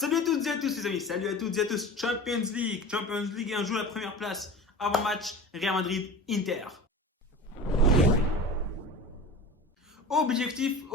Salut à toutes et à tous les amis, salut à toutes et à tous, Champions League et on joue la première place, avant match, Real Madrid-Inter. Objectif,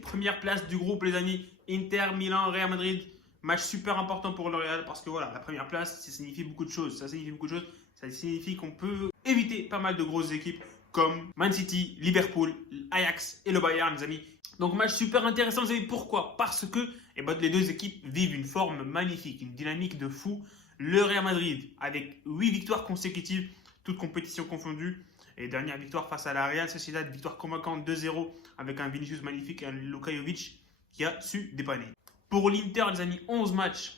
première place du groupe les amis, Inter, Milan, Real Madrid, match super important pour le Real parce que voilà, la première place, ça signifie beaucoup de choses, ça signifie qu'on peut éviter pas mal de grosses équipes comme Man City, Liverpool, Ajax et le Bayern les amis. Donc match super intéressant, vous savez pourquoi? Parce que les deux équipes vivent une forme magnifique, une dynamique de fou. Le Real Madrid avec 8 victoires consécutives, toutes compétitions confondues. Et dernière victoire face à la Real Sociedad, victoire convaincante 2-0 avec un Vinicius magnifique et un Luka Jovic qui a su dépanner. Pour l'Inter les amis, 11 matchs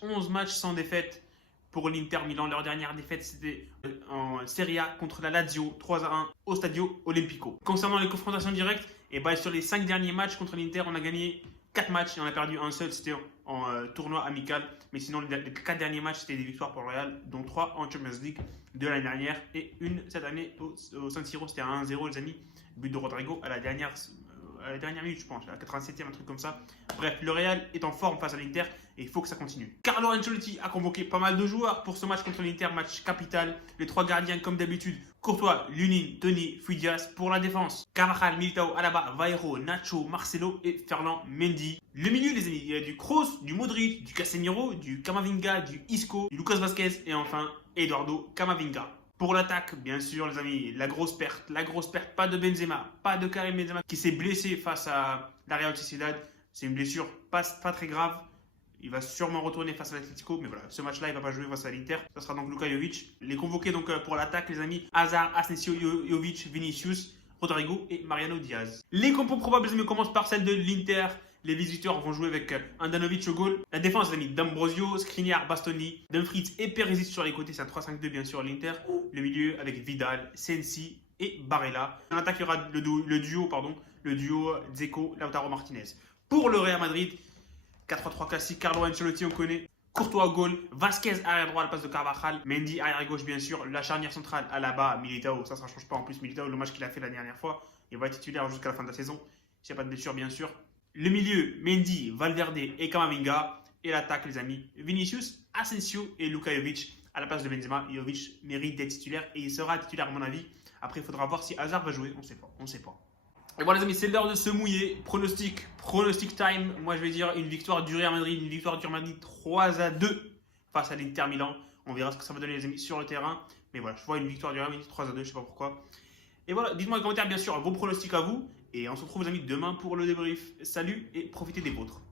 sans défaite. Pour l'Inter Milan, leur dernière défaite c'était en Serie A contre la Lazio 3-1 au Stadio Olimpico. Concernant les confrontations directes, sur les 5 derniers matchs contre l'Inter, on a gagné 4 matchs et on a perdu un seul, c'était en tournoi amical. Mais sinon, les 4 derniers matchs, c'était des victoires pour le Real, dont 3 en Champions League de l'année dernière et une cette année au San Siro, c'était à 1-0 les amis. But de Rodrigo à la dernière minute, je pense, à la 87e, un truc comme ça. Bref, le Real est en forme face à l'Inter et il faut que ça continue. Carlo Ancelotti a convoqué pas mal de joueurs pour ce match contre l'Inter, match capital. Les 3 gardiens, comme d'habitude, Courtois, Lunin, Toni, Fuidias pour la défense. Carvajal, Militao, Alaba, Vairo, Nacho, Marcelo et Ferland Mendy. Le milieu, les amis, il y a du Kroos, du Modric, du Casemiro, du Camavinga, du Isco, du Lucas Vazquez et enfin Eduardo Camavinga. Pour l'attaque, bien sûr, les amis, la grosse perte, pas de Benzema, pas de Karim Benzema qui s'est blessé face à la Real Sociedad. C'est une blessure pas très grave. Il va sûrement retourner face à l'Atlético, mais voilà, ce match-là, il ne va pas jouer face à l'Inter. Ça sera donc Luka Jovic. Les convoqués donc pour l'attaque, les amis, Hazard, Asensio, Jovic, Vinicius, Rodrigo et Mariano Diaz. Les compos probables, les amis, commencent par celle de l'Inter. Les visiteurs vont jouer avec Andanovic au goal. La défense, les amis, D'Ambrosio, Skriniar, Bastoni, Dumfries et Perisic sur les côtés. C'est un 3-5-2, bien sûr, l'Inter. Le milieu avec Vidal, Sensi et Barella. En attaque, il y aura le duo Dzeko, Lautaro Martinez. Pour le Real Madrid, 4-3-3 classique, Carlo Ancelotti, on connaît. Courtois au goal, Vazquez arrière droit à la place de Carvajal, Mendy arrière gauche bien sûr, la charnière centrale Alaba, Militao, ça ne change pas en plus. Militao, le match qu'il a fait la dernière fois, il va être titulaire jusqu'à la fin de la saison, s'il n'y a pas de blessure bien sûr. Le milieu, Mendy, Valverde et Camavinga. Et l'attaque, les amis, Vinicius, Asensio et Luka Jovic à la place de Benzema. Jovic mérite d'être titulaire et il sera titulaire à mon avis. Après, il faudra voir si Hazard va jouer, on ne sait pas. Et voilà les amis, c'est l'heure de se mouiller. Pronostic time. Moi je vais dire une victoire du Real Madrid, 3-2 face à l'Inter Milan. On verra ce que ça va donner les amis sur le terrain. Mais voilà, je vois une victoire du Real Madrid 3-2, je ne sais pas pourquoi. Et voilà, dites-moi dans les commentaires bien sûr vos pronostics à vous. Et on se retrouve les amis demain pour le débrief. Salut et profitez des vôtres.